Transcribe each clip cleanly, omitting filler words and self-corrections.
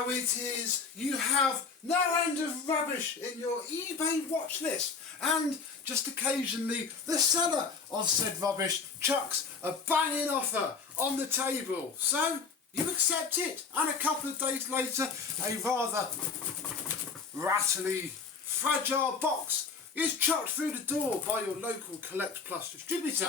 how it is you have no end of rubbish in your eBay watch list, and just occasionally the seller of said rubbish chucks a banging offer on the table. So you accept it, and a couple of days later a rather rattly, fragile box is chucked through the door by your local Collect Plus distributor.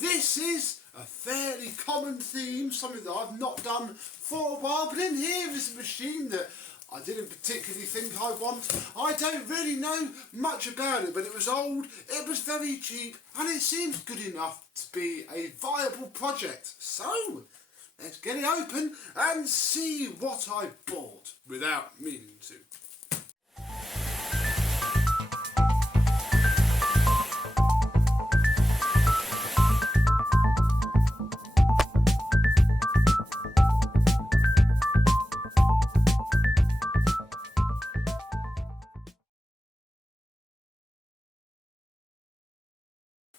This is a fairly common theme, something that I've not done for a while, but in here is a machine that I didn't particularly think I want. I don't really know much about it, but it was old, it was very cheap, and it seems good enough to be a viable project. So let's get it open and see what I bought without meaning to.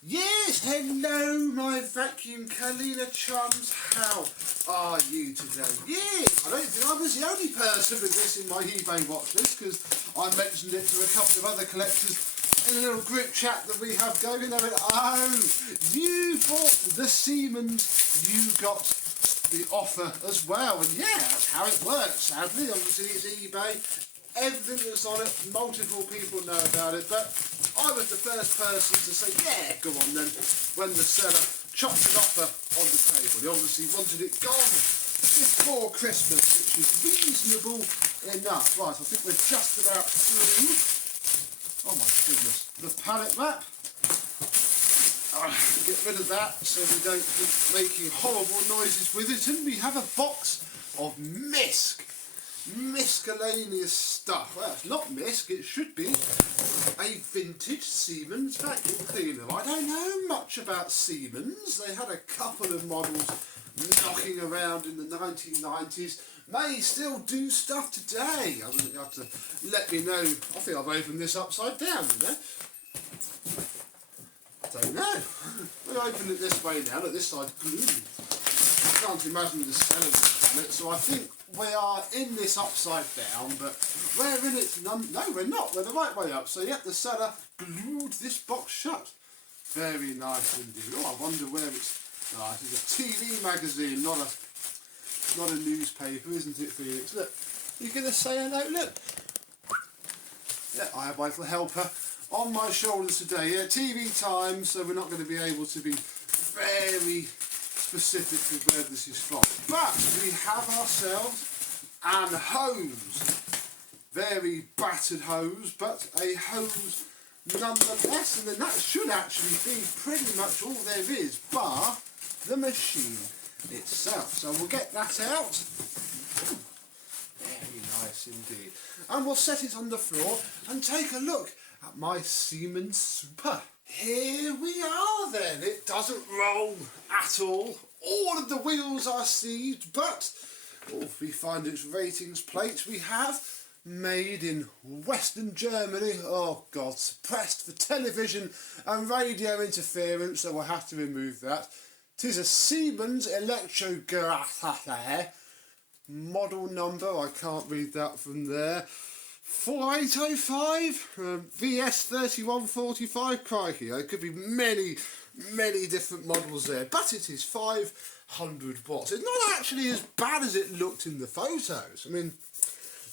Yes, hello my vacuum cleaner chums, how are you today? Yes, I don't think I was the only person with this in my eBay watch list, because I mentioned it to a couple of other collectors in a little group chat that we have going. They went, oh, you bought the Siemens, you got the offer as well. And yeah, that's how it works, sadly. Obviously it's eBay, everything that's on it, multiple people know about it, but I was the first person to say, yeah, go on then, when the seller chopped an offer on the table. He obviously wanted it gone before Christmas, which is reasonable enough. Right, I think we're just about through. Oh my goodness, the pallet wrap. Get rid of that so we don't keep making horrible noises with it. And we have a box of miscellaneous stuff. Well, it's not misc, it should be a vintage Siemens vacuum cleaner. I don't know much about Siemens. They had a couple of models knocking around in the 1990s. May still do stuff today. I mean, you have to let me know. I think I've opened this upside down, you know. Don't know. We'll open it this way now. Look, this side's glued. I can't imagine the seller on it, so I think we are in this upside down, but we're in it. No, we're not. We're the right way up. So, yep, the seller glued this box shut. Very nice indeed. Oh, I wonder where it's. Oh, it is a TV magazine, not a newspaper, isn't it, Felix? Look, you're going to say hello. Look. Yeah, I have my little helper on my shoulders today. Yeah, TV time, so we're not going to be able to be very specific with where this is from. But we have ourselves an hose. Very battered hose, but a hose nonetheless. And then that should actually be pretty much all there is, bar the machine itself. So we'll get that out. Very nice indeed. And we'll set it on the floor and take a look at my Siemens Super. Here we are then. It doesn't roll at all. All of the wheels are seized, but if we find its ratings plate, we have made in Western Germany. Oh God, suppressed for television and radio interference, so we'll have to remove that. It is a Siemens Electrograph model number. I can't read that from there. 4805 VS3145. Crikey, there could be many different models there, but it is 500 watts. It's not actually as bad as it looked in the photos. I mean,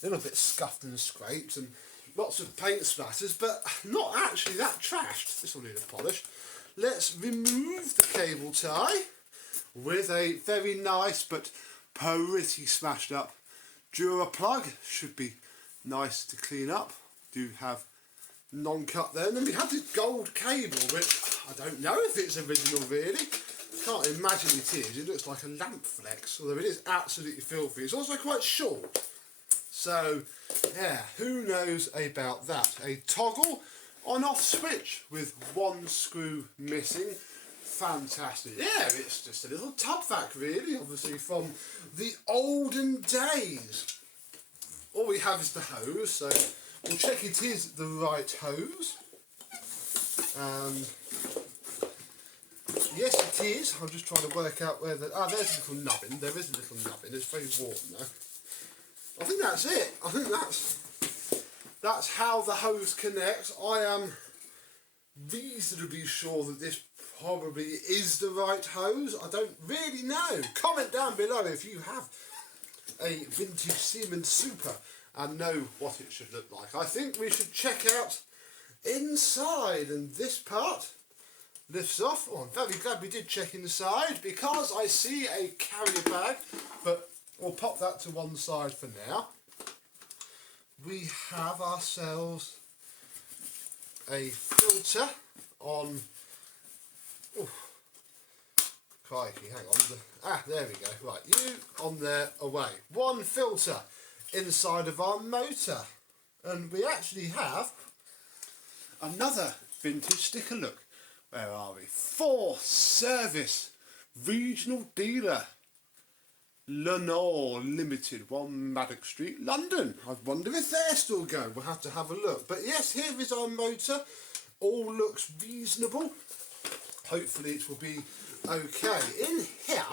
a little bit scuffed and scraped and lots of paint splatters, but not actually that trashed. This will need a polish. Let's remove the cable tie with a very nice but pretty smashed up Dura plug. Should be nice to clean up. Do have non-cut there. And then we have this gold cable, which I don't know if it's original really. Can't imagine it is. It looks like a lamp flex, although it is absolutely filthy. It's also quite short. So, yeah, who knows about that? A toggle on-off switch with one screw missing. Fantastic. Yeah, it's just a little tub vac really, obviously from the olden days. All we have is the hose, so we'll check it is the right hose. And yes, it is. I'm just trying to work out where the... Ah, there's a little nubbin. There is a little nubbin. It's very warm now. I think that's it. I think that's how the hose connects. I am reasonably sure that this probably is the right hose. I don't really know. Comment down below if you have a vintage Siemens Super and know what it should look like. I think we should check out inside, and this part lifts off. Oh, I'm very glad we did check inside because I see a carrier bag, but we'll pop that to one side for now. We have ourselves a filter on, oh, crikey, hang on, there we go, right, you on there, away. One filter inside of our motor, and we actually have another vintage sticker. Look, where are we? For service, regional dealer, Lenore Limited, 1 Maddox Street, London. I wonder if they're still going. We'll have to have a look. But yes, here is our motor. All looks reasonable. Hopefully it will be okay. In here,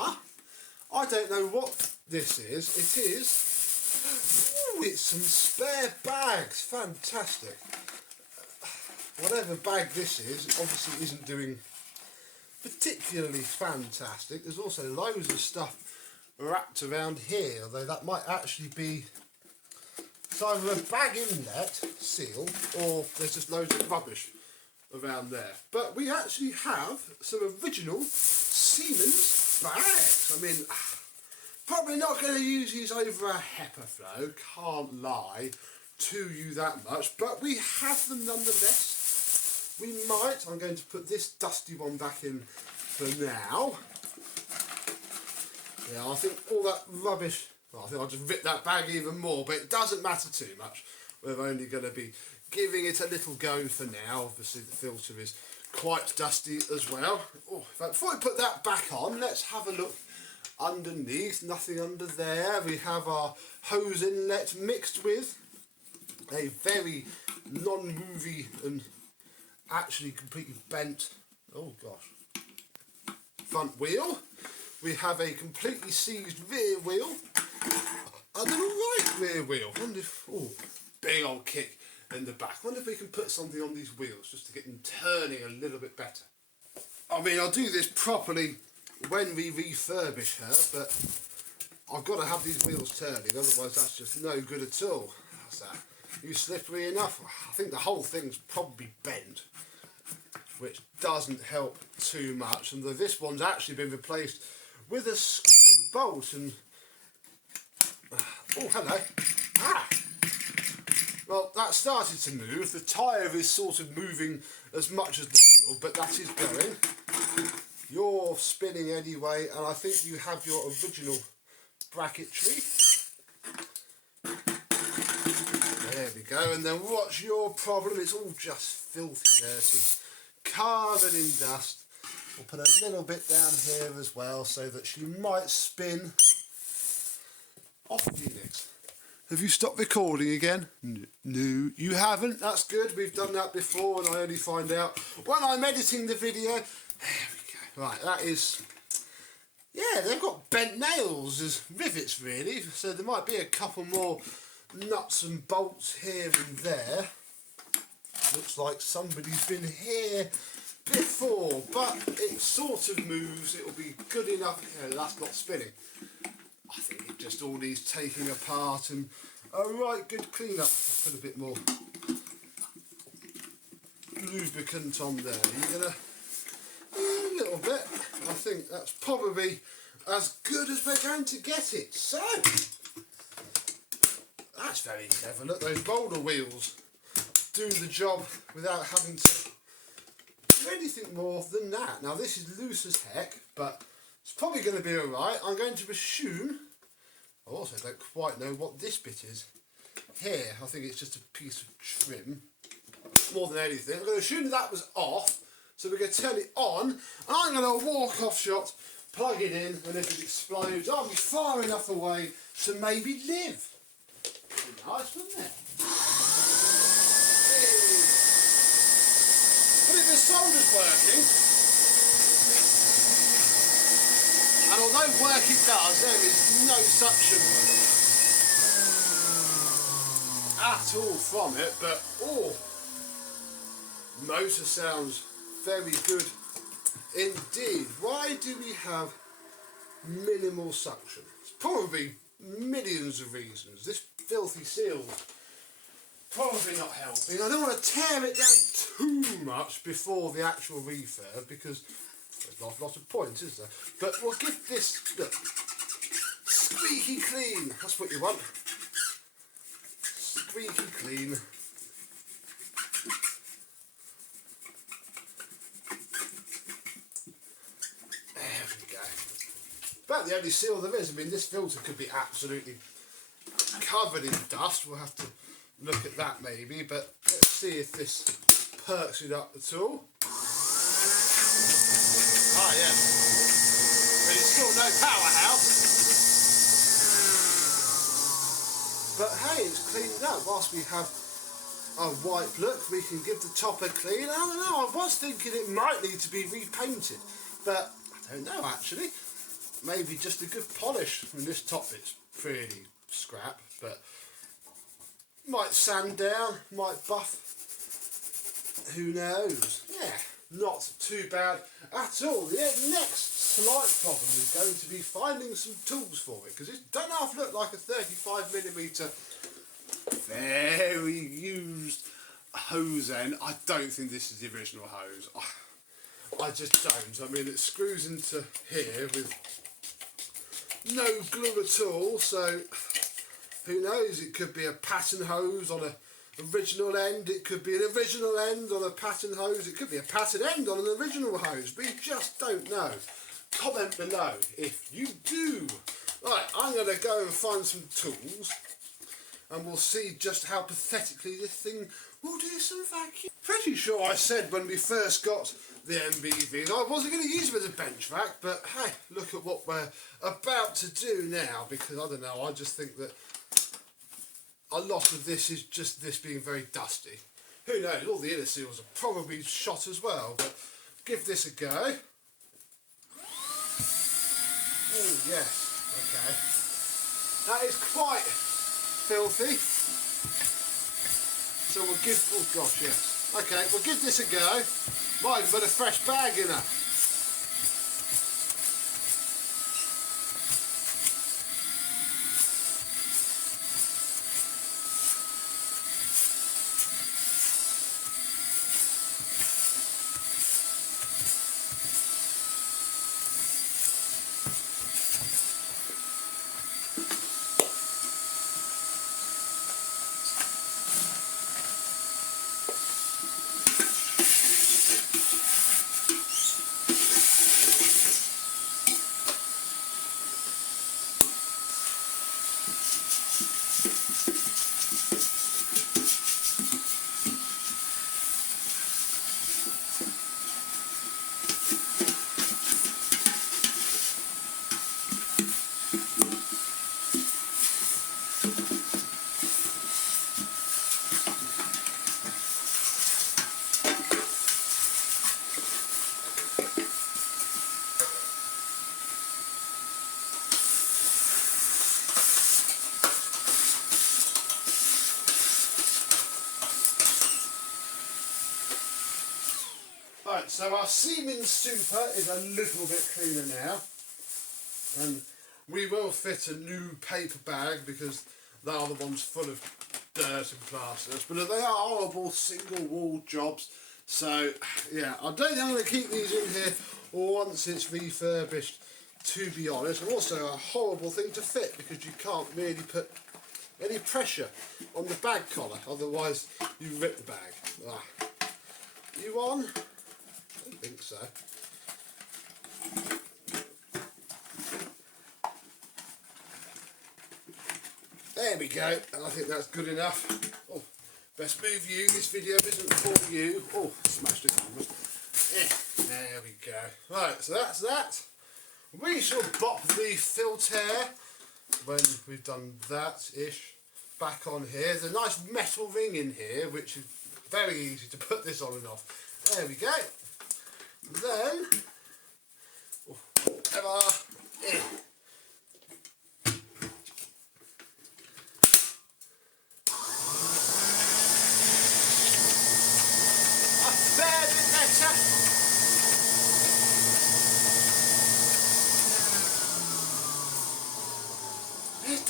I don't know what this is. It is, ooh, it's some spare bags. Fantastic. Whatever bag this is, obviously isn't doing particularly fantastic. There's also loads of stuff wrapped around here, although that might actually be, it's either a bag inlet seal or there's just loads of rubbish around there. But we actually have some original Siemens bags. I mean, probably not going to use these over a HEPA flow, can't lie to you that much, but we have them nonetheless. We might, I'm going to put this dusty one back in for now. Yeah, I think all that rubbish, well, I think I'll just rip that bag even more, but it doesn't matter too much. We're only going to be giving it a little go for now. Obviously the filter is quite dusty as well. Oh, in fact, before we put that back on, let's have a look underneath. Nothing under there. We have our hose inlet mixed with a very non-movie and actually completely bent, oh gosh, front wheel. We have a completely seized rear wheel and then a right rear wheel. Wonder if, oh, big old kick in the back. Wonder if we can put something on these wheels just to get them turning a little bit better. I mean, I'll do this properly when we refurbish her, but I've got to have these wheels turning, otherwise that's just no good at all. How's that? You slippery enough? I think the whole thing's probably bent, which doesn't help too much. And this one's actually been replaced with a bolt. And oh, hello. Ah. Well, that started to move. The tyre is sort of moving as much as the wheel, but that is going. You're spinning anyway, and I think you have your original bracketry. There we go, and then what's your problem? It's all just filthy dirty, covered in dust. We'll put a little bit down here as well so that she might spin off the unit. Have you stopped recording again? No, you haven't. That's good. We've done that before and I only find out when I'm editing the video. There we go. Right, that is... yeah, they've got bent nails as rivets really, so there might be a couple more nuts and bolts here and there. Looks like somebody's been here before, but it sort of moves. It'll be good enough. Yeah, that's not spinning. I think it just all needs taking apart and a right good clean up. Put a bit more lubricant on there. You're gonna a little bit. I think that's probably as good as we're going to get it. So that's very clever. Look, those roller wheels do the job without having to do anything more than that. Now this is loose as heck, but it's probably going to be alright. I'm going to assume, I also don't quite know what this bit is. Here, I think it's just a piece of trim, more than anything. I'm going to assume that was off, so we're going to turn it on, and I'm going to walk off shot, plug it in, and if it explodes, I'll be far enough away to maybe live. Pretty nice, wouldn't it? But if the solder's working, and although work it does, there is no suction at all from it, but motor sounds very good indeed. Why do we have minimal suction? It's probably millions of reasons. This filthy seal probably not helping. I don't want to tear it down too much before the actual refurb because there's not a lot of point, is there? But we'll give this, look, squeaky clean. That's what you want. Squeaky clean. There we go. About the only seal there is. I mean, this filter could be absolutely covered in dust. We'll have to look at that maybe, but let's see if this perks it up at all. Ah, yeah. But it's still no powerhouse. But hey, it's cleaned up. Whilst we have a white look, we can give the top a clean. I don't know, I was thinking it might need to be repainted, but I don't know actually. Maybe just a good polish. I mean, this top bit's pretty scrap, but might sand down, might buff. Who knows? Yeah, not too bad at all. The next slight problem is going to be finding some tools for it, because it doesn't half look like a 35mm very used hose end. I don't think this is the original hose. I just don't. I mean, it screws into here with no glue at all, so who knows, it could be a pattern hose on a original end, it could be an original end on a pattern hose, it could be a pattern end on an original hose. We just don't know. Comment below if you do. Right, I'm going to go and find some tools and we'll see just how pathetically this thing will do some vacuum. Pretty sure I said when we first got the MBVs I wasn't going to use them as a bench vac, but hey, look at what we're about to do now, because I don't know, I just think that a lot of this is just this being very dusty. Who knows, all the inner seals are probably shot as well, but give this a go. Oh yes, okay. That is quite filthy. So we'll give, oh gosh, yes. Okay, we'll give this a go. Might even put a fresh bag in her. Right, so our Siemens Super is a little bit cleaner now, and we will fit a new paper bag because they are the ones full of dirt and plasters, but they are horrible single wall jobs, so yeah, I don't think I'm going to keep these in here once it's refurbished, to be honest. And also a horrible thing to fit because you can't really put any pressure on the bag collar, otherwise you rip the bag. You on? I don't think so. There we go, and I think that's good enough. Oh, best move you, this video isn't for you. Oh, smashed it. Yeah, there we go. Right, so that's that. We shall bop the filter when we've done that-ish back on here. There's a nice metal ring in here, which is very easy to put this on and off. There we go. Then,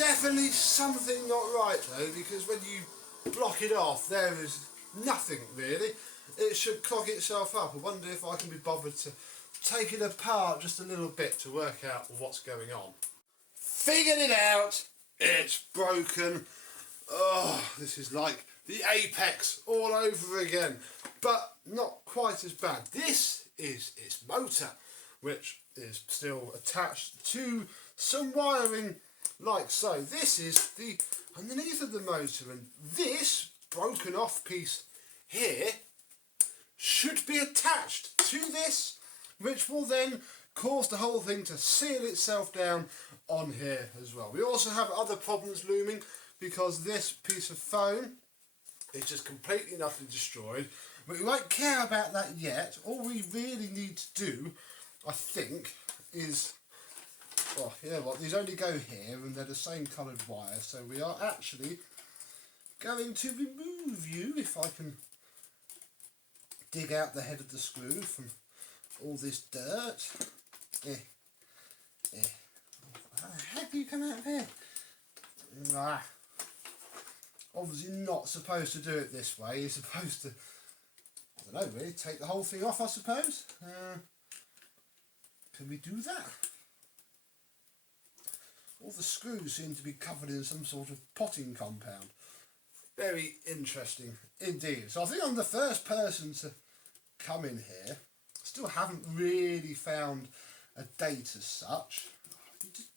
definitely something not right though, because when you block it off, there is nothing really. It should clog itself up. I wonder if I can be bothered to take it apart just a little bit to work out what's going on. Figured it out. It's broken. Oh, this is like the apex all over again, but not quite as bad. This is its motor, which is still attached to some wiring like so. This is the underneath of the motor, and this broken off piece here should be attached to this, which will then cause the whole thing to seal itself down on here as well. We also have other problems looming because this piece of foam is just completely and utterly destroyed, but we won't care about that yet. All we really need to do, I think, is, well, you know what, these only go here and they're the same coloured wire, so we are actually going to remove you, if I can dig out the head of the screw from all this dirt. How the heck do you come out of here? Obviously not supposed to do it this way. You're supposed to, I don't know really, take the whole thing off, I suppose. Can we do that? All the screws seem to be covered in some sort of potting compound. Very interesting indeed. So I think I'm the first person to come in here. Still haven't really found a date as such.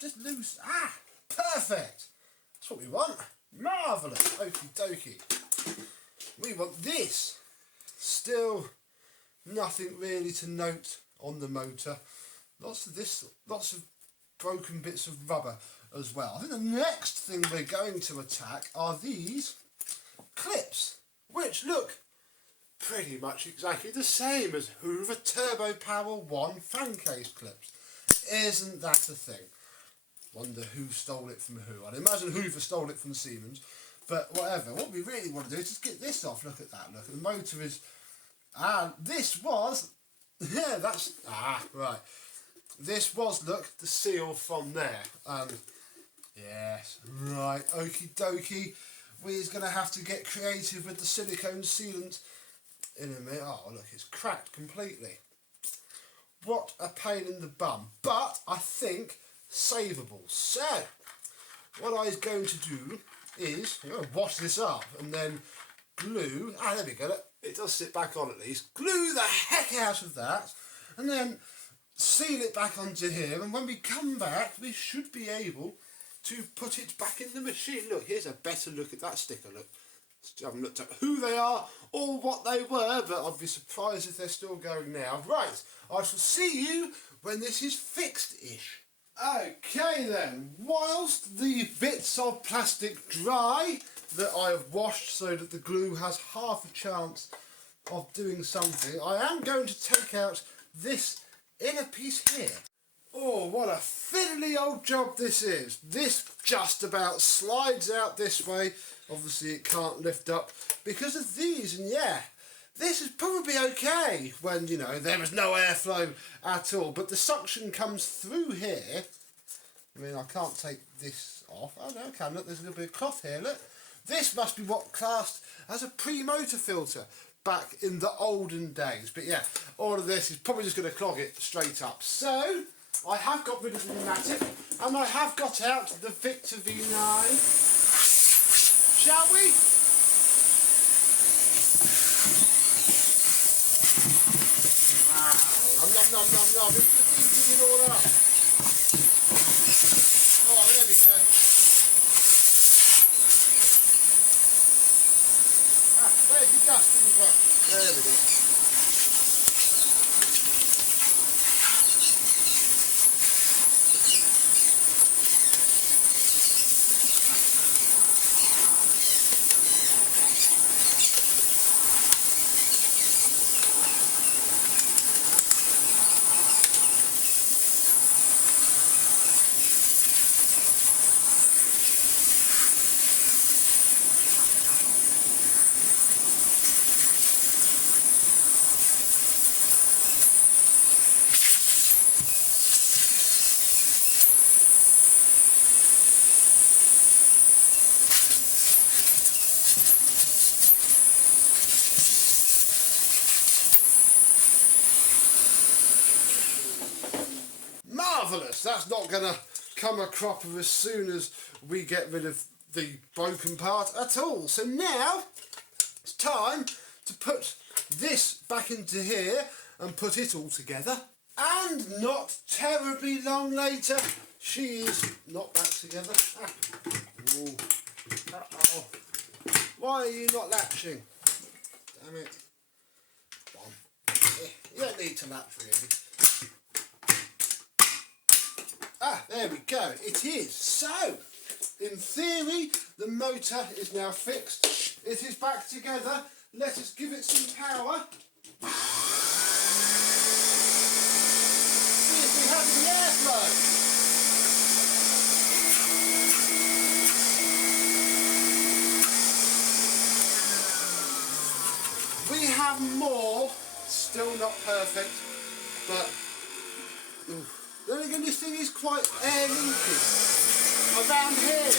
Just loose. Ah, perfect. That's what we want. Marvellous. Okie dokie. We want this. Still nothing really to note on the motor. Lots of broken bits of rubber as well. I think the next thing we're going to attack are these clips, which look pretty much exactly the same as Hoover Turbo Power 1 fan case clips. Isn't that a thing? Wonder who stole it from who. I'd imagine Hoover stole it from Siemens, but whatever. What we really want to do is just get this off. Look at that. Look, the motor is... this was... Yeah, that's... right. This was, look, the seal from there. Yes, right, okie dokie. We're going to have to get creative with the silicone sealant in a minute. Oh, look, it's cracked completely. What a pain in the bum. But I think savable. So, what I was going to do is, I'm going to wash this up and then glue, there we go, it does sit back on at least, glue the heck out of that and then seal it back onto here, and when we come back we should be able to put it back in the machine. Look, here's a better look at that sticker, look. Still haven't looked at who they are or what they were, but I'd be surprised if they're still going now. Right, I shall see you when this is fixed-ish. Okay then, whilst the bits of plastic dry that I have washed so that the glue has half a chance of doing something, I am going to take out this inner piece here. Oh, what a fiddly old job this is. This just about slides out this way. Obviously it can't lift up because of these, and yeah, this is probably okay when, you know, there is no airflow at all, but the suction comes through here. I mean, I can't take this off. Oh no, I can. Look, there's a little bit of cloth here, look. This must be what classed as a pre-motor filter back in the olden days. But yeah, all of this is probably just going to clog it straight up. So, I have got rid of the pneumatic, and I have got out the Victor V9. Shall we? Wow, nom nom nom nom, it's just eating it all up. Oh, there we go. Where's the dusting brush? There we go. that's not going to come a cropper as soon as we get rid of the broken part at all. So now it's time to put this back into here and put it all together. And not terribly long later, she is not back together. Ah. Ooh. Uh-oh. Why are you not latching? Damn it. You don't need to latch really. Ah, there we go. It is. So, in theory, the motor is now fixed. It is back together. Let us give it some power. See if we have any airflow. We have more. Still not perfect, but then again, this thing is quite air leaky around here,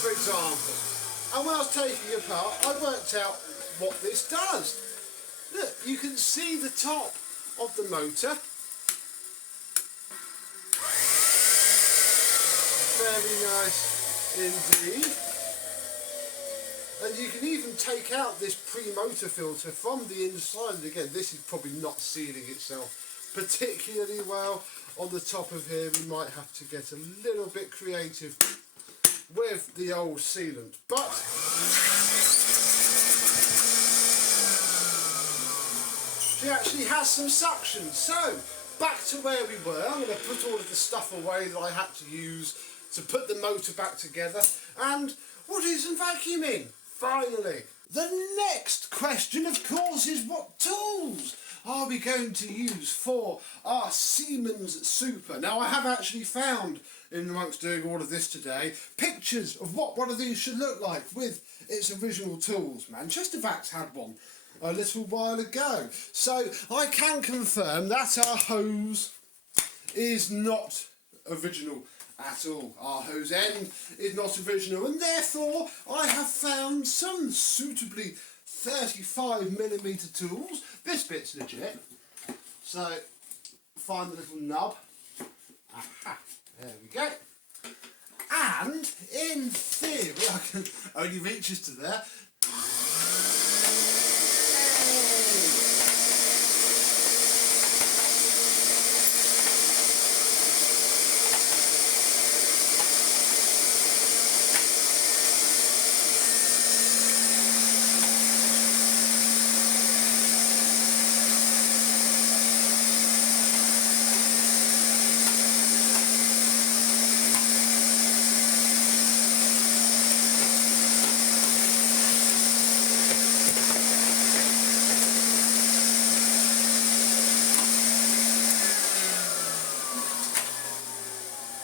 for example. And when I was taking it apart, I worked out what this does. Look, you can see the top of the motor. Very nice indeed. And you can even take out this pre-motor filter from the inside. And again, this is probably not sealing itself particularly well. On the top of here, we might have to get a little bit creative with the old sealant. But she actually has some suction. So, back to where we were. I'm going to put all of the stuff away that I had to use to put the motor back together. And we'll do some vacuuming. Finally. The next question, of course, is what tools are we going to use for our Siemens Super? Now, I have actually found, in amongst doing all of this today, pictures of what one of these should look like with its original tools. Manchester Vax had one a little while ago. So, I can confirm that our hose is not original at all. Our hose end is not original, and therefore I have found some suitably 35mm tools. This bit's legit. So find the little nub. Aha, there we go. And in theory, I can only reaches to there.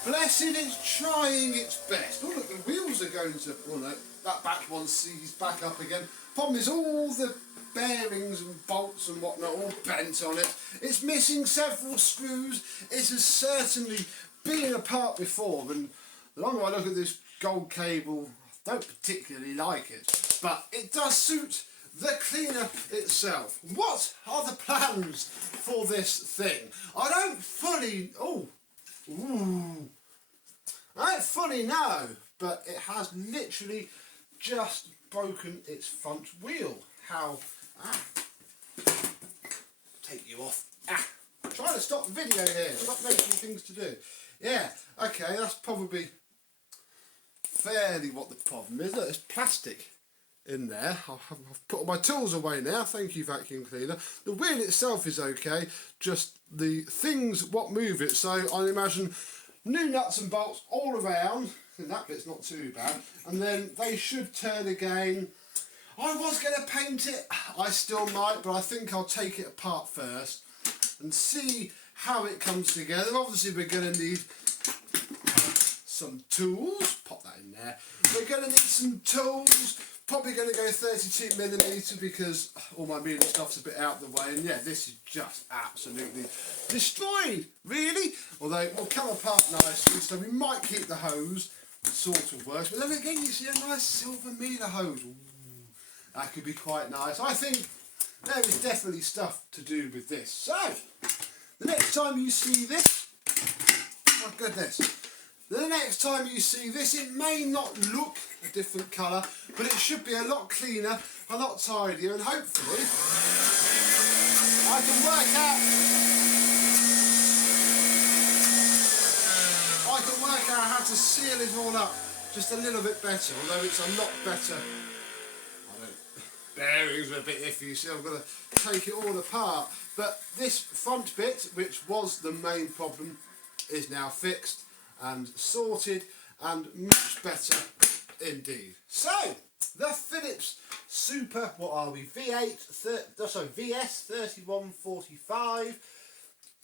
Blessed, it's trying its best. Oh look, the wheels are going to, oh no, that back one sees back up again. Problem is all the bearings and bolts and whatnot all bent on it. It's missing several screws. It has certainly been apart before, and the longer I look at this gold cable, I don't particularly like it, but it does suit the cleaner itself. What are the plans for this thing? I don't fully, I don't fully know, but it has literally just broken its front wheel. How? Take you off. Trying to stop the video here. Stop making things to do. Yeah, okay, that's probably fairly what the problem is. Look, there's plastic in there. I've put all my tools away now. Thank you, vacuum cleaner. The wheel itself is okay. Just the things what move it. So I imagine new nuts and bolts all around. And that bit's not too bad. And then they should turn again. I was going to paint it. I still might, but I think I'll take it apart first and see how it comes together. Obviously, we're going to need some tools. Pop that in there. We're going to need some tools. Probably going to go 32mm because all my medium stuff's a bit out of the way. And yeah, this is just absolutely destroyed, really. Although it will come apart nicely, so we might keep the hose. Sort of works. But then again, you see a nice silver meter hose. Ooh, that could be quite nice. I think there is definitely stuff to do with this. So, the next time you see this, My goodness. The next time you see this, it may not look a different colour, but it should be a lot cleaner, a lot tidier, and hopefully I can work out how to seal it all up just a little bit better, although it's a lot better. Bearings are a bit iffy, so I've got to take it all apart. But this front bit, which was the main problem, is now fixed and sorted and much better indeed. So, the Philips Super, what are we, VS3145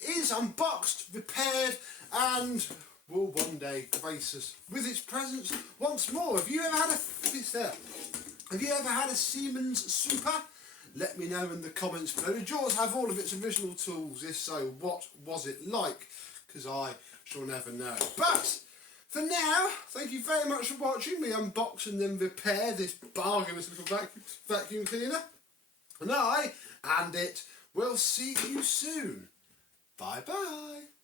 is unboxed, repaired, and will one day grace us with its presence once more. Have you ever had a Siemens Super? Let me know in the comments below. Did yours have all of its original tools? If so, what was it like? Because I shall never know. But for now, thank you very much for watching me unbox and then repair this bargainous little vacuum cleaner. And I and it will see you soon. Bye bye.